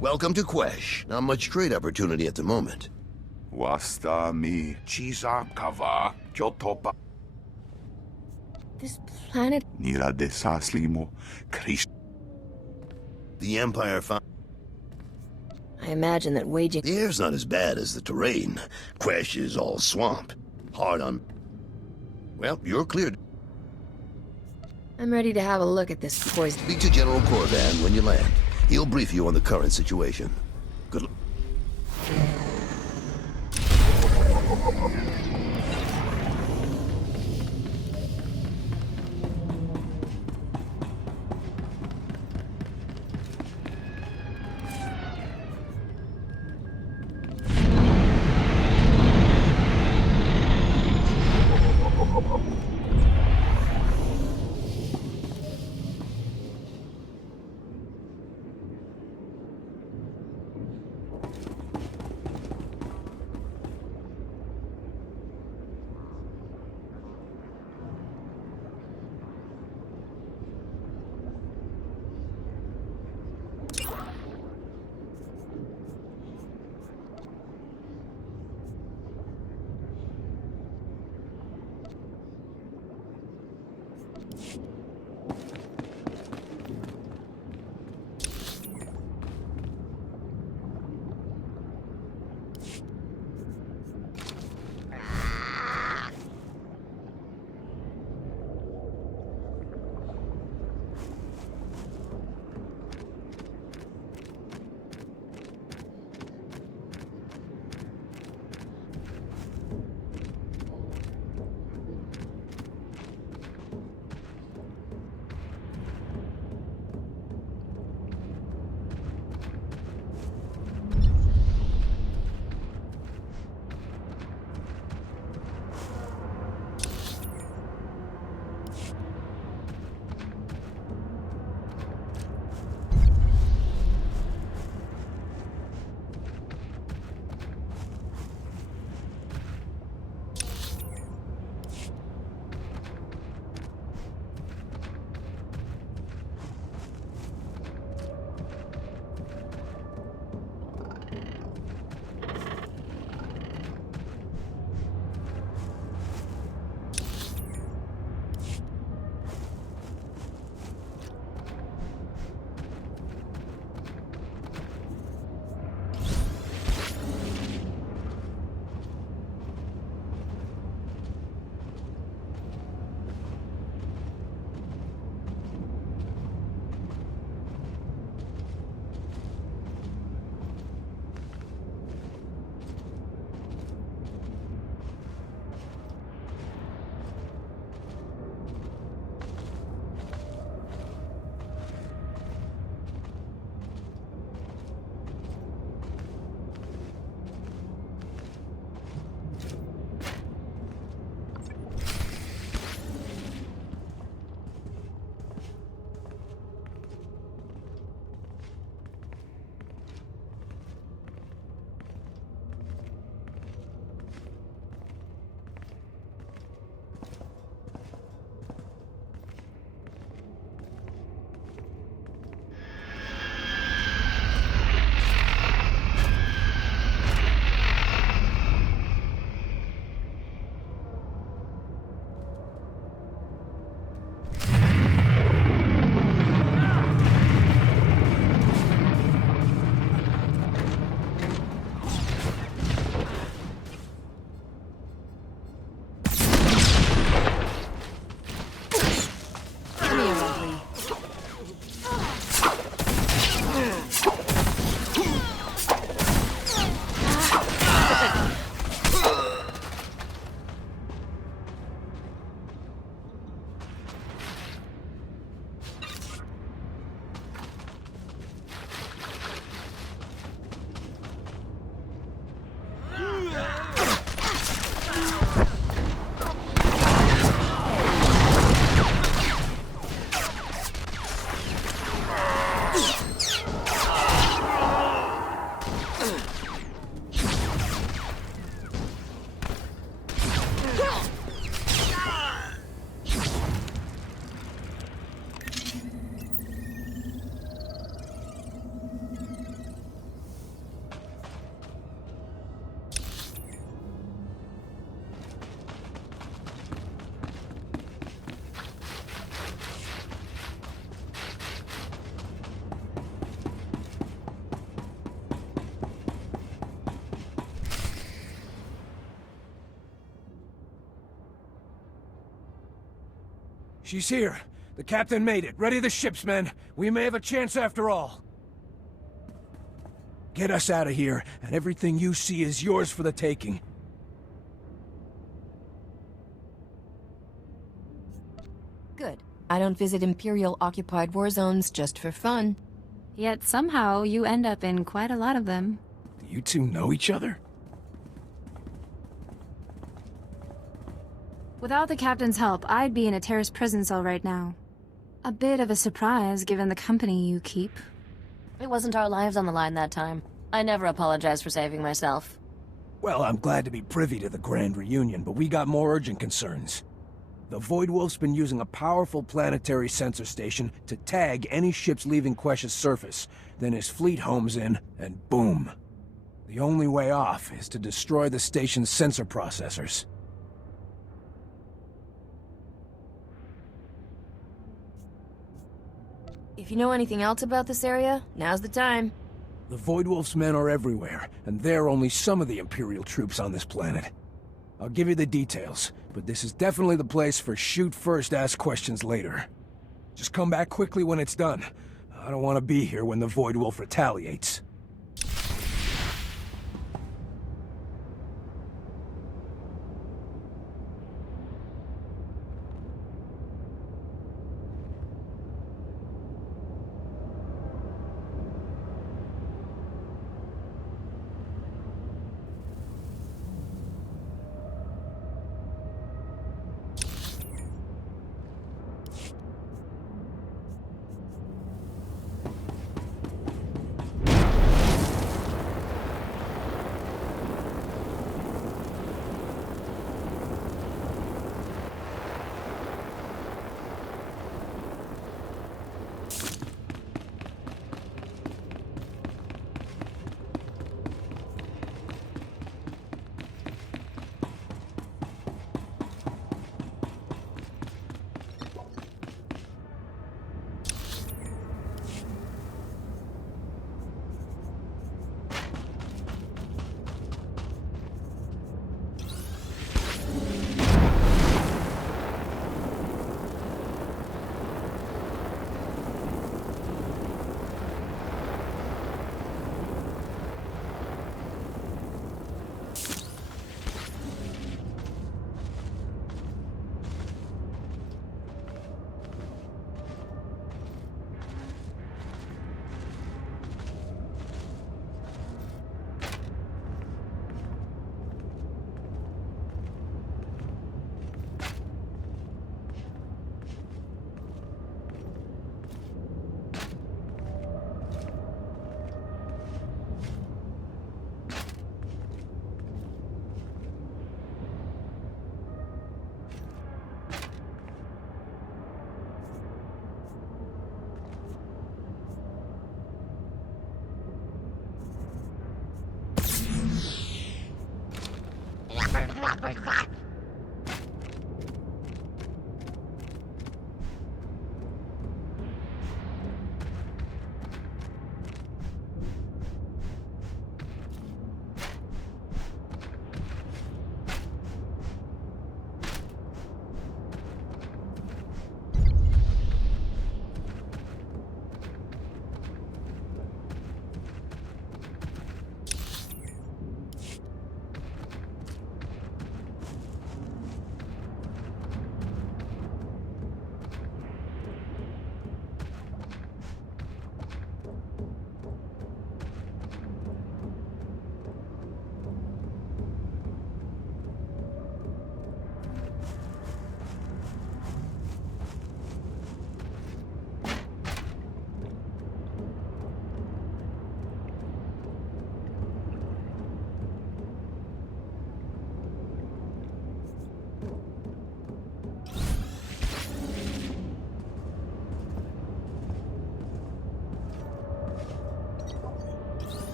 Welcome to Quesh. Not much trade opportunity at the moment. Wasta mi chisa kava kyotopa This planet... nira desaslimo Christ. The Empire found... I imagine that waging... The air's not as bad as the terrain. Quesh is all swamp. Hard on... Well, you're cleared. I'm ready to have a look at this poison. Speak to General Corvan when you land. He'll brief you on the current situation. Good luck. She's here. The captain made it. Ready the ships, men. We may have a chance after all. Get us out of here, and everything you see is yours for the taking. Good. I don't visit Imperial-occupied war zones just for fun. Yet somehow you end up in quite a lot of them. Do you two know each other? Without the captain's help, I'd be in a terrorist prison cell right now. A bit of a surprise, given the company you keep. It wasn't our lives on the line that time. I never apologize for saving myself. Well, I'm glad to be privy to the grand reunion, but we got more urgent concerns. The Void Wolf's been using a powerful planetary sensor station to tag any ships leaving Quesh's surface. Then his fleet homes in, and boom. The only way off is to destroy the station's sensor processors. If you know anything else about this area, now's the time. The Void Wolf's men are everywhere, and they're only some of the Imperial troops on this planet. I'll give you the details, but this is definitely the place for shoot first, ask questions later. Just come back quickly when it's done. I don't want to be here when the Void Wolf retaliates.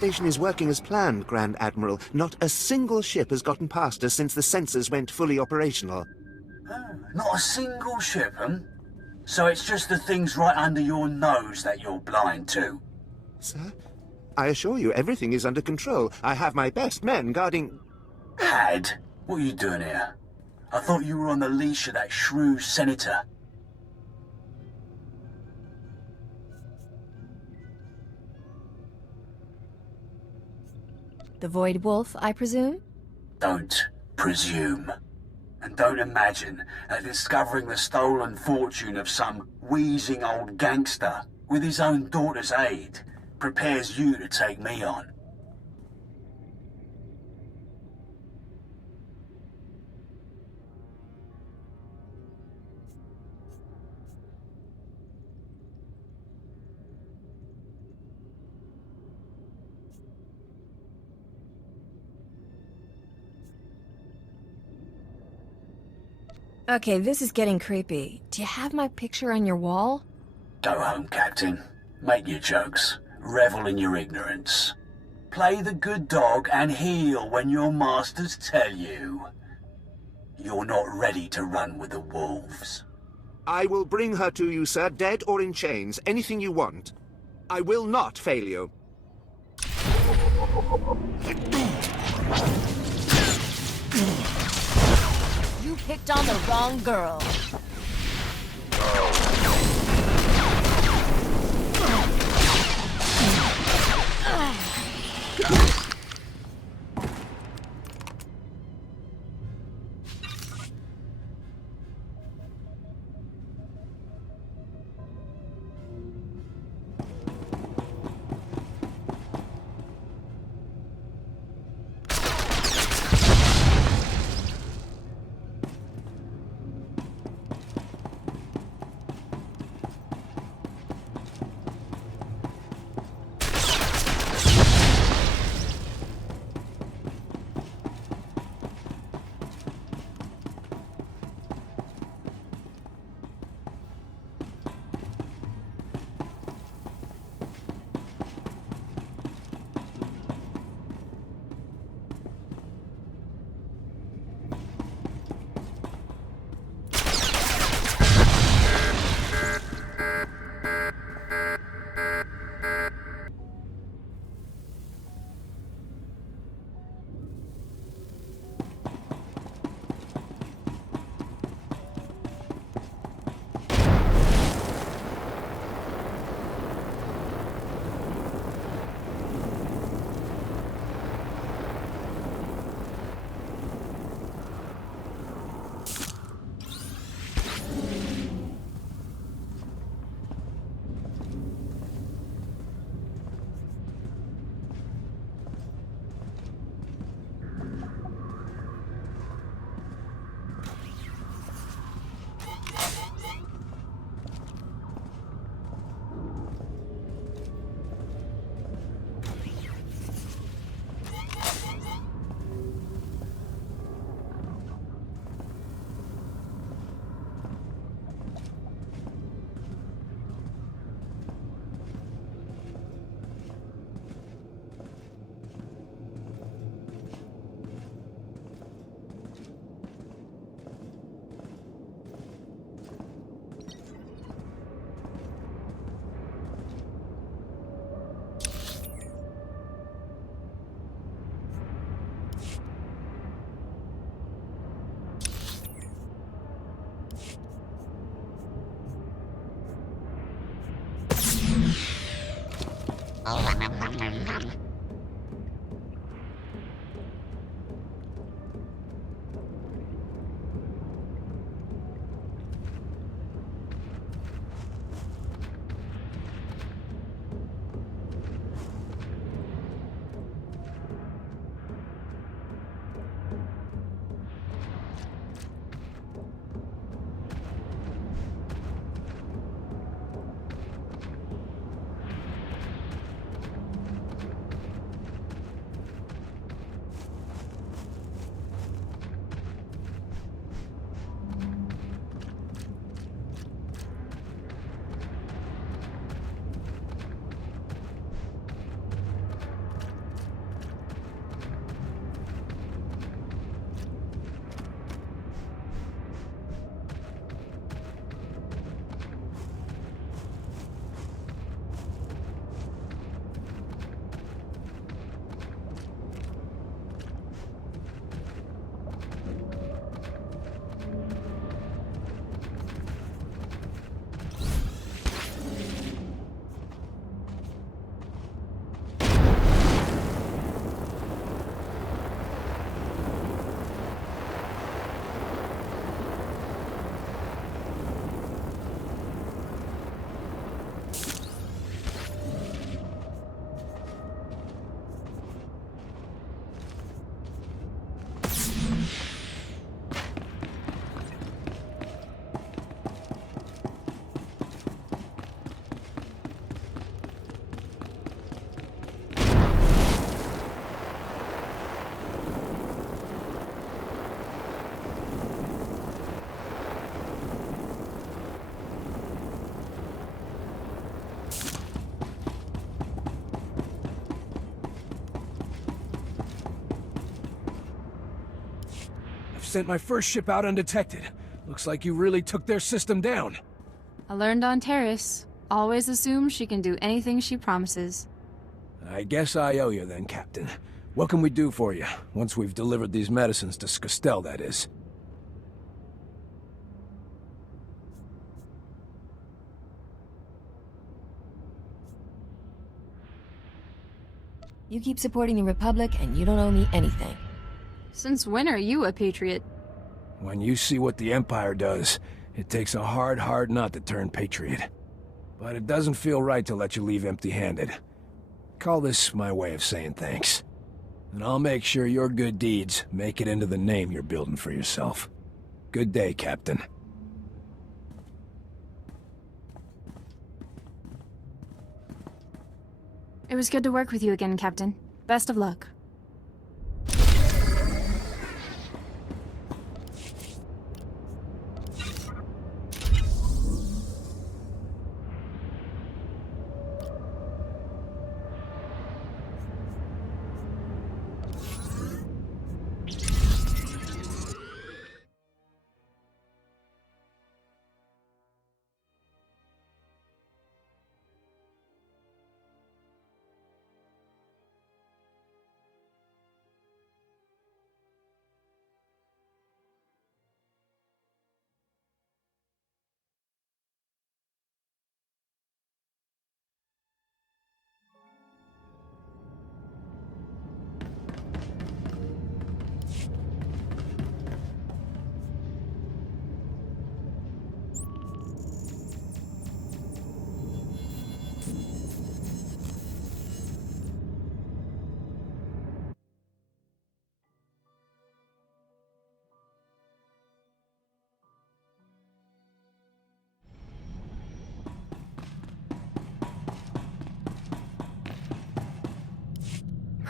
station is working as planned, Grand Admiral. Not a single ship has gotten past us since the sensors went fully operational. Not a single ship, So it's just the things right under your nose that you're blind to? Sir, I assure you everything is under control. I have my best men guarding... Had? What are you doing here? I thought you were on the leash of that shrew senator. The Void Wolf, I presume? Don't presume. And don't imagine that discovering the stolen fortune of some wheezing old gangster with his own daughter's aid prepares you to take me on. Okay, this is getting creepy. Do you have my picture on your wall? Go home, Captain. Make your jokes. Revel in your ignorance. Play the good dog and heel when your masters tell you. You're not ready to run with the wolves. I will bring her to you, sir, dead or in chains. Anything you want. I will not fail you. You picked on the wrong girl. sent my first ship out undetected. Looks like you really took their system down. I learned on Terrace. Always assume she can do anything she promises. I guess I owe you then, Captain. What can we do for you, once we've delivered these medicines to Skostel, that is? You keep supporting the Republic, and you don't owe me anything. Since when are you a patriot? When you see what the Empire does, it takes a hard heart not to turn patriot. But it doesn't feel right to let you leave empty-handed. Call this my way of saying thanks. And I'll make sure your good deeds make it into the name you're building for yourself. Good day, Captain. It was good to work with you again, Captain. Best of luck.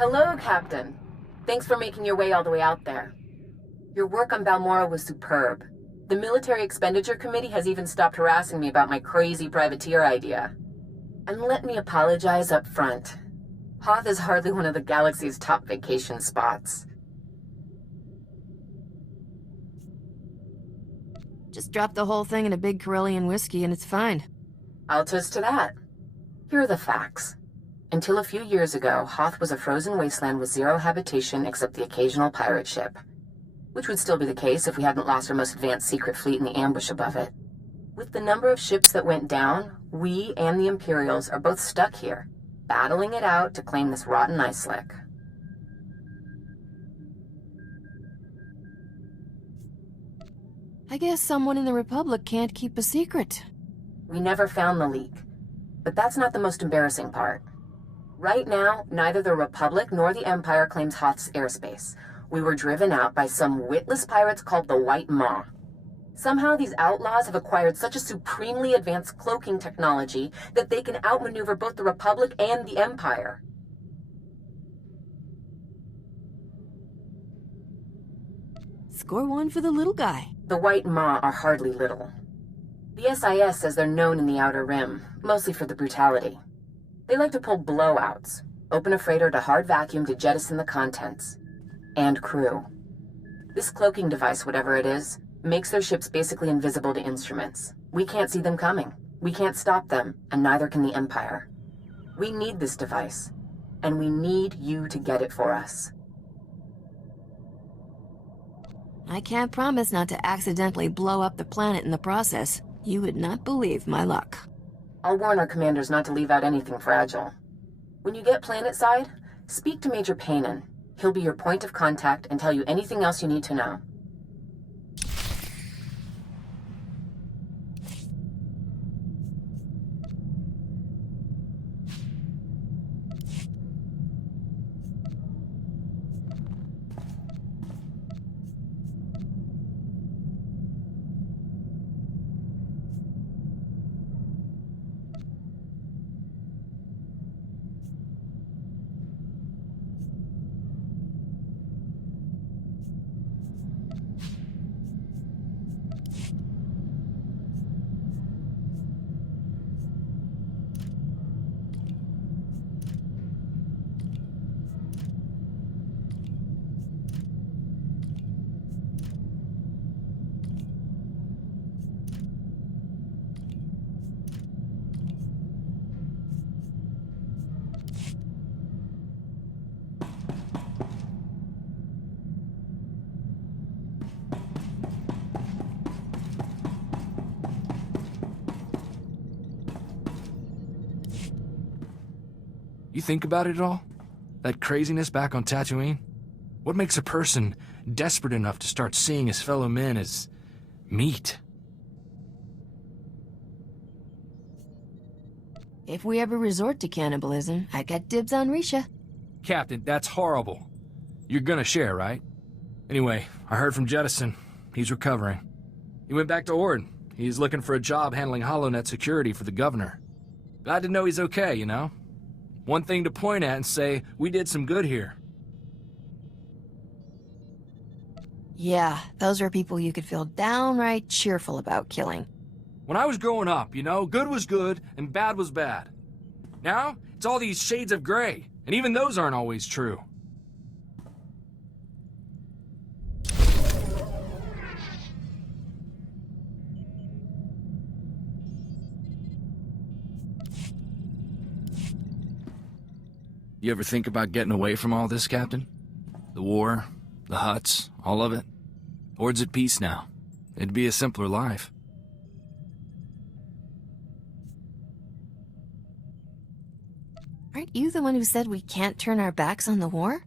Hello, Captain. Thanks for making your way all the way out there. Your work on Balmora was superb. The Military Expenditure Committee has even stopped harassing me about my crazy privateer idea. And let me apologize up front. Hoth is hardly one of the galaxy's top vacation spots. Just drop the whole thing in a big Corellian whiskey and it's fine. I'll toast to that. Here are the facts. Until a few years ago, Hoth was a frozen wasteland with zero habitation except the occasional pirate ship. Which would still be the case if we hadn't lost our most advanced secret fleet in the ambush above it. With the number of ships that went down, we and the Imperials are both stuck here, battling it out to claim this rotten ice slick. I guess someone in the Republic can't keep a secret. We never found the leak. But that's not the most embarrassing part. Right now, neither the Republic nor the Empire claims Hoth's airspace. We were driven out by some witless pirates called the White Maw. Somehow these outlaws have acquired such a supremely advanced cloaking technology that they can outmaneuver both the Republic and the Empire. Score one for the little guy. The White Maw are hardly little. The SIS says they're known in the Outer Rim, mostly for the brutality. They like to pull blowouts, open a freighter to hard vacuum to jettison the contents. And crew. This cloaking device, whatever it is, makes their ships basically invisible to instruments. We can't see them coming. We can't stop them, and neither can the Empire. We need this device, and we need you to get it for us. I can't promise not to accidentally blow up the planet in the process. You would not believe my luck. I'll warn our commanders not to leave out anything fragile. When you get planetside, speak to Major Paynon. He'll be your point of contact and tell you anything else you need to know. You think about it at all? That craziness back on Tatooine? What makes a person desperate enough to start seeing his fellow men as meat? If we ever resort to cannibalism, I got dibs on Risha. Captain, that's horrible. You're gonna share, right? Anyway, I heard from Jettison. He's recovering. He went back to Ord. He's looking for a job handling HoloNet security for the governor. Glad to know he's okay, you know? One thing to point at and say, we did some good here. Yeah, those were people you could feel downright cheerful about killing. When I was growing up, you know, good was good and bad was bad. Now, it's all these shades of gray, and even those aren't always true. You ever think about getting away from all this, Captain? The war, the huts, all of it? Ord's at peace now. It'd be a simpler life. Aren't you the one who said we can't turn our backs on the war?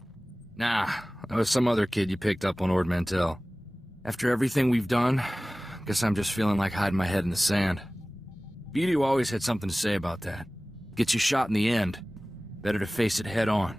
Nah, that was some other kid you picked up on Ord Mantell. After everything we've done, guess I'm just feeling like hiding my head in the sand. Beatty always had something to say about that. Gets you shot in the end. Better to face it head on.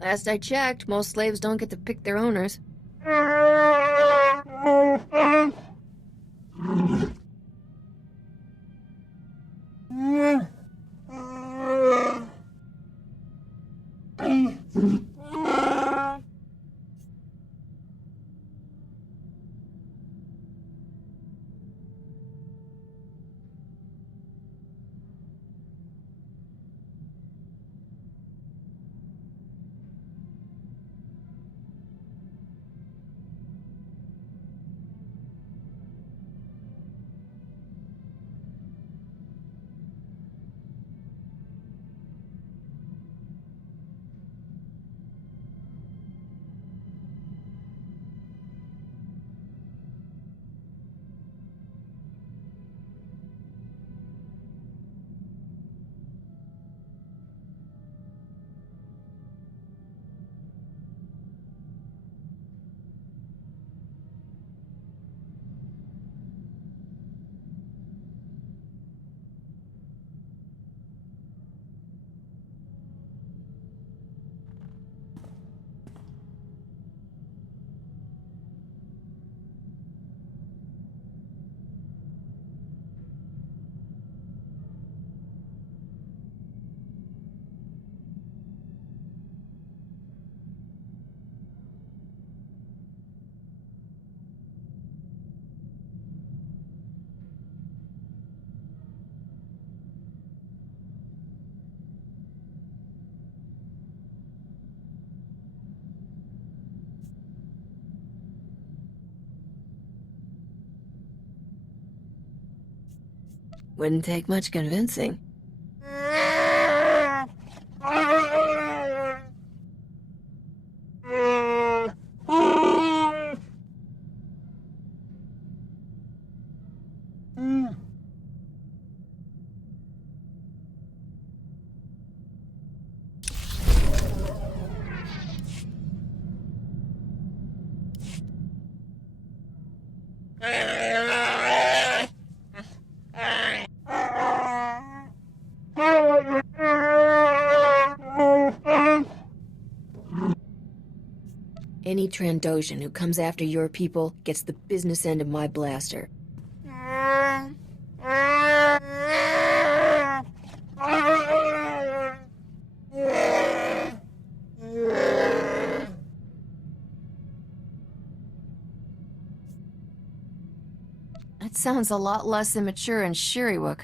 Last I checked, most slaves don't get to pick their owners. Wouldn't take much convincing. Any Trandoshan who comes after your people gets the business end of my blaster. sounds a lot less immature and Shiriwook.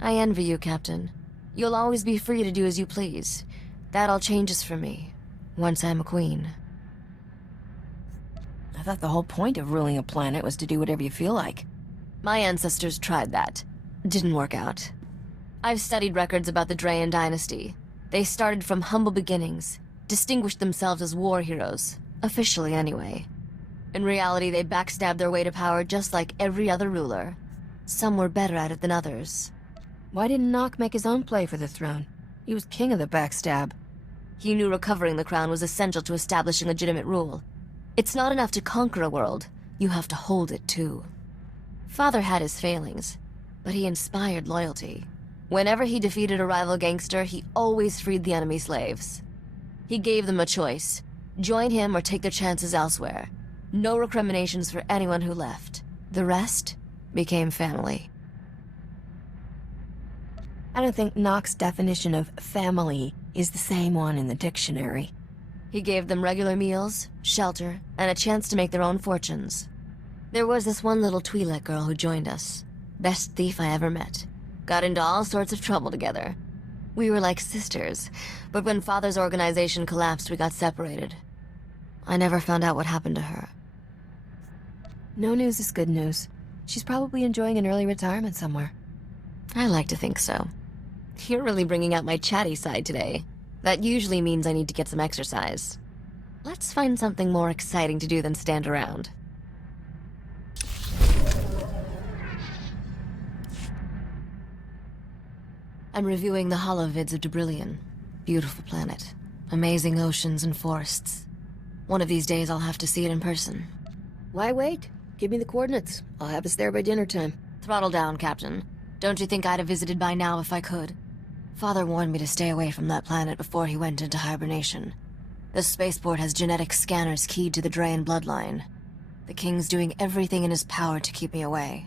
I envy you, Captain. You'll always be free to do as you please. That all changes for me, once I'm a queen. I thought the whole point of ruling a planet was to do whatever you feel like. My ancestors tried that. Didn't work out. I've studied records about the Drayan dynasty. They started from humble beginnings, distinguished themselves as war heroes, officially anyway. In reality, they backstabbed their way to power just like every other ruler. Some were better at it than others. Why didn't Nock make his own play for the throne? He was king of the backstab. He knew recovering the crown was essential to establishing legitimate rule. It's not enough to conquer a world, you have to hold it too. Father had his failings, but he inspired loyalty. Whenever he defeated a rival gangster, he always freed the enemy slaves. He gave them a choice: join him or take their chances elsewhere. No recriminations for anyone who left. The rest became family. I don't think Nock's definition of family is the same one in the dictionary. He gave them regular meals, shelter, and a chance to make their own fortunes. There was this one little Twi'lek girl who joined us. Best thief I ever met. Got into all sorts of trouble together. We were like sisters, but when Father's organization collapsed, we got separated. I never found out what happened to her. No news is good news. She's probably enjoying an early retirement somewhere. I like to think so. You're really bringing out my chatty side today. That usually means I need to get some exercise. Let's find something more exciting to do than stand around. I'm reviewing the holovids of Debrillion. Beautiful planet. Amazing oceans and forests. One of these days I'll have to see it in person. Why wait? Give me the coordinates. I'll have us there by dinner time. Throttle down, Captain. Don't you think I'd have visited by now if I could? Father warned me to stay away from that planet before he went into hibernation. The spaceport has genetic scanners keyed to the Drayan bloodline. The King's doing everything in his power to keep me away.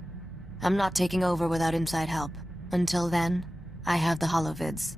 I'm not taking over without inside help. Until then, I have the holovids.